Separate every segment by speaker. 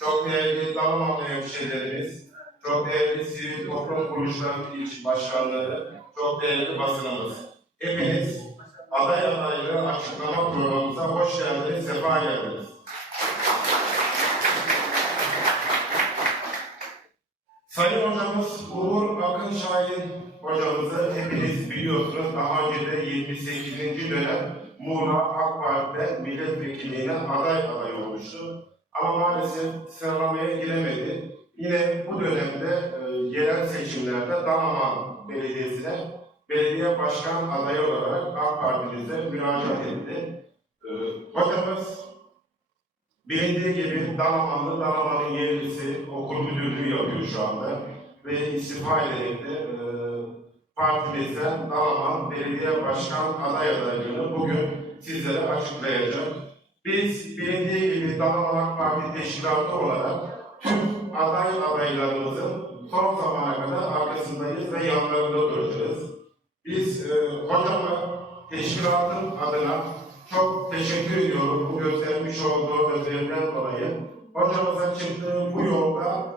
Speaker 1: çok değerli Dalamanlı hemşehrilerimiz, çok değerli sivil toplum kuruluşları ilçe başkanları, çok değerli basınımız. Hepiniz aday adaylığı açıklama programımıza hoş geldiniz, sefa geldiniz. Sayın hocamız Uğur Akın Şahin hocamızı hepiniz biliyorsunuz. Daha önce de 28. dönem Muğla AK Parti'de milletvekilliğine aday aday olmuştu. Ama maalesef sıralamaya giremedi. Yine bu dönemde e, yerel seçimlerde Dalaman Belediyesi'ne belediye başkan adayı olarak AK Parti'mize müracaat etti. E, hocamız Bilindiği gibi Dalamanlı, Dalaman'ın yerlisi okul müdürlüğü yapıyor şu anda. Ve istifa ederek de e, partimizden Dalaman Belediye Başkan aday adaylığını bugün sizlere açıklayacak. Biz bilindiği gibi Dalaman Parti Teşkilatı olarak tüm aday adaylarımızın son zamana kadar arkasındayız ve yanlarında duracağız. Biz e, hocama teşkilatın adına çok teşekkür ediyorum bu göstermiş olduğu özverinden dolayı. Hocamızın çıktığı bu yolda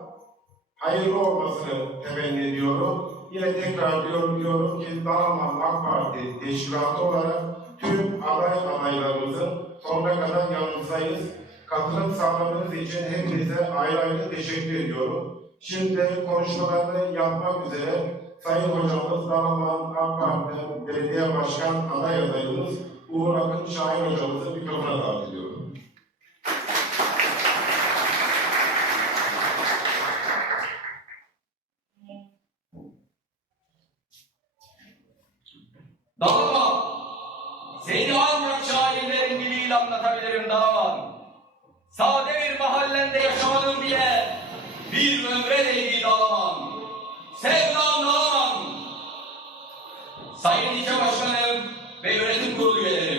Speaker 1: hayırlı olmasını temenni ediyorum. Yine tekrar diyorum, diyorum ki Dalaman AK Parti teşkilatı olarak tüm aday adaylarımızın sonuna kadar yanınızdayız. Katılım sağladığınız için hepinize ayrı ayrı teşekkür ediyorum. Şimdi konuşmalarını yapmak üzere Sayın Hocamız Dalaman AK Parti Belediye Başkan aday adayımız Uğur Akın Şahin hocamızı mikrofona davet ediyorum.
Speaker 2: Dalaman. Seni şairlerin diliyle anlatabilirim Dalaman. Sade bir mahallende yaşamadım bile bir ömre değdi Dalaman. Sevdam Dalaman. Sayın İlçe Başkanım ve Yönetim Kurulu üyelerim.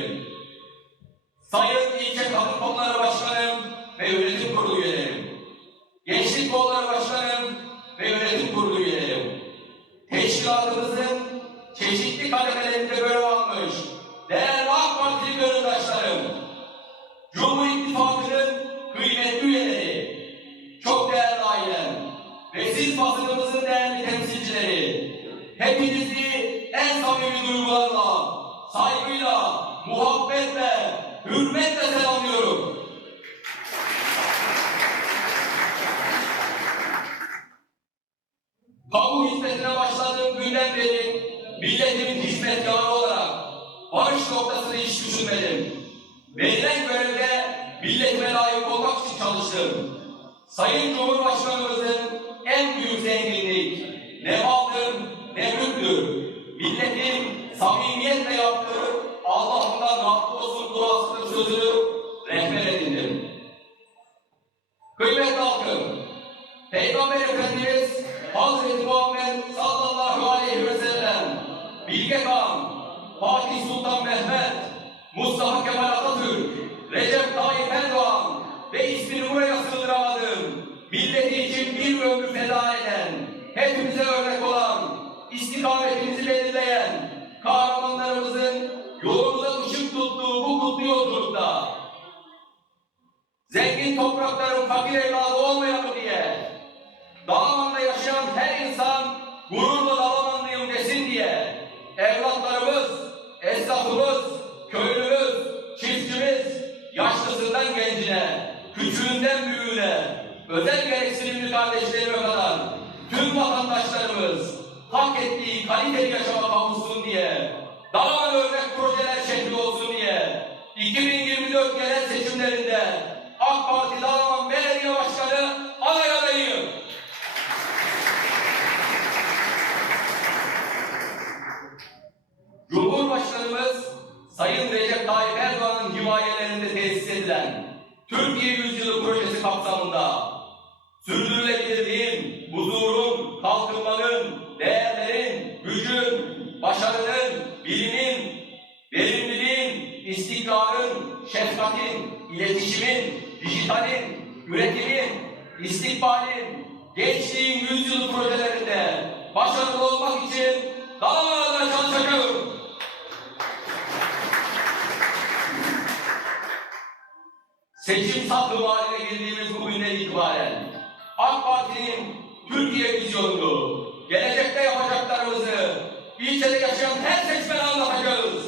Speaker 2: Hepinizi en samimi duygularla, saygıyla, muhabbetle, hürmetle selamlıyorum. Kamu hizmetine başladığım günden beri milletimin hizmetkarı olarak barış noktasını hiç düşünmedim. Verilen görevde milletime layık olmak için çalıştım. Sayın Cumhurbaşkanımızın samimiyetle yaptığı Allah'ından razı olsun duasının sözünü rehber edindim. Kıymetli halkım, Peygamber Efendimiz Hazreti Muhammed sallallahu aleyhi ve sellem, Bilge Kağan, Fatih Sultan Mehmet, Mustafa Kemal Atatürk, Recep yolumuza ışık tuttuğu bu kutlu yolculukta. Zengin toprakların fakir evladı olmayalım diye, Dalaman'da yaşayan her insan gururla Dalamanlıyım desin diye, evlatlarımız, esnafımız, köylümüz, çiftçimiz, yaşlısından gencine, küçüğünden büyüğüne, özel gereksinimli kardeşlerime kadar tüm vatandaşlarımız hak ettiği kaliteli yaşama kavuşsun diye, Dalaman örnek projeler şekli olsun diye, 2024 genel seçimlerinde AK Parti Dalaman istikbalin, gençliğin yüzyılı projelerinde başarılı olmak için Dalaman'da çalışacağım. seçim satım haline girdiğimiz bu günden itibaren AK Parti'nin Türkiye vizyonunu, gelecekte yapacaklarımızı ilçede yaşayan her seçmene anlatacağız.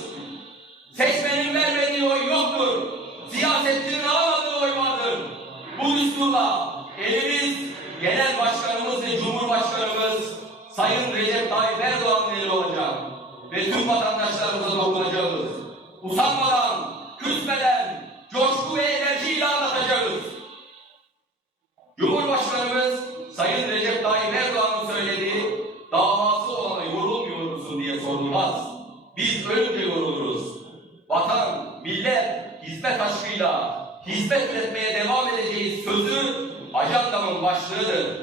Speaker 2: Usanmadan, küsmeden, coşku ve enerjiyle anlatacağız. Cumhurbaşkanımız Sayın Recep Tayyip Erdoğan'ın söylediği davası olana yorulmuyor musun diye sorulmaz. Biz ölünce yoruluruz. Vatan, millet, hizmet aşkıyla hizmet üretmeye devam edeceğiz sözü ajandamın başlığıdır.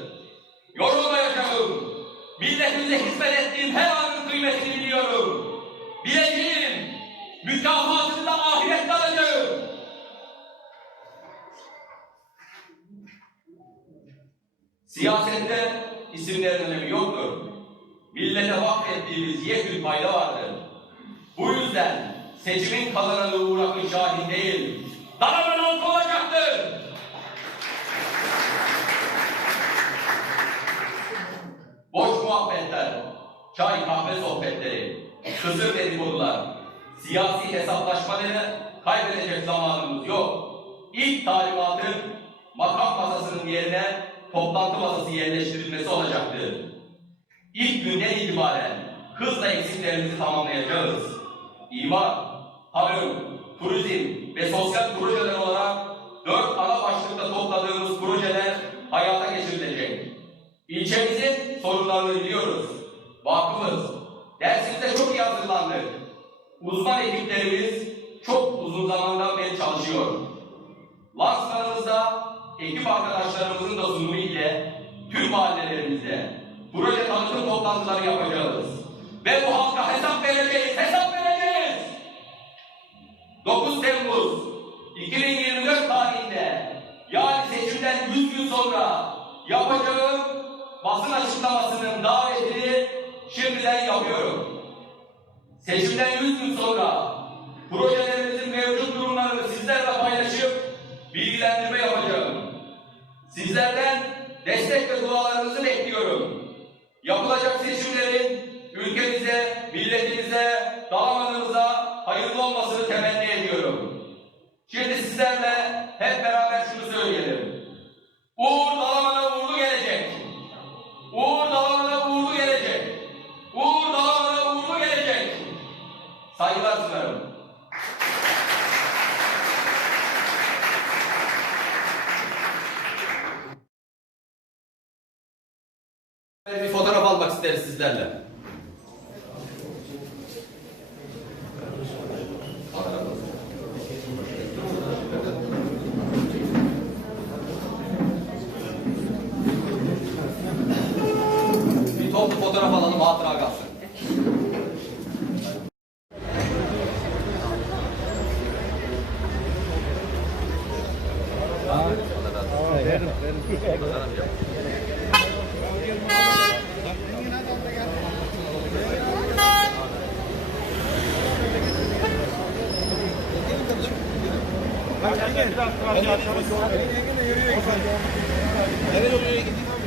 Speaker 2: Yorulmayacağım. Milletimize hizmet ettiğim her anın kıymetini biliyorum. Bileceğim. Mükafatını da ahirette alacağım. Siyasette isimlerin önemi yoktur. Millete vakfettiğimiz yekün fayda vardır. Bu yüzden seçimin kazananı Uğur Akın Şahin değil, Dalaman Halkı olacaktır. Boş muhabbetler, çay kahve sohbetleri, kısır dedikodular, siyasi hesaplaşmaları kaybedecek zamanımız yok. İlk talimatım makam masasının yerine toplantı masası yerleştirilmesi olacaktır. İlk günden itibaren hızla eksiklerimizi tamamlayacağız. İmar, tarım, turizm ve sosyal projeler olarak dört ana başlıkta topladığımız projeler hayata geçirilecek. İlçemizin sorunlarını biliyoruz. Vakıfız. Dersimize çok iyi hazırlandık. Uzman ekiplerimiz çok uzun zamandan beri çalışıyor. Lansmanımızda ekip arkadaşlarımızın da sunumu ile tüm mahallelerimizde proje tanıtım toplantıları yapacağız. Ve bu halka hesap vereceğiz, hesap vereceğiz. 9 Temmuz 2024 tarihinde yani seçimden 100 gün sonra yapacağım basın açıklamasının davetini şimdiden yapıyorum. Seçimden 100 gün sonra projelerimizin mevcut durumlarını sizlerle paylaşıp bilgilendirme yapacağım. Sizlerden destek ve dualarınızı bekliyorum. Yapılacak seçimlerin ülkemize, milletimize, dalamanımıza hayırlı olmasını temenni ediyorum. Şimdi sizlerle Saygılar sunarım. Bir fotoğraf almak isteriz sizlerle. Bir toplu fotoğraf alalım hatıra kalsın. Nereye gidiyor?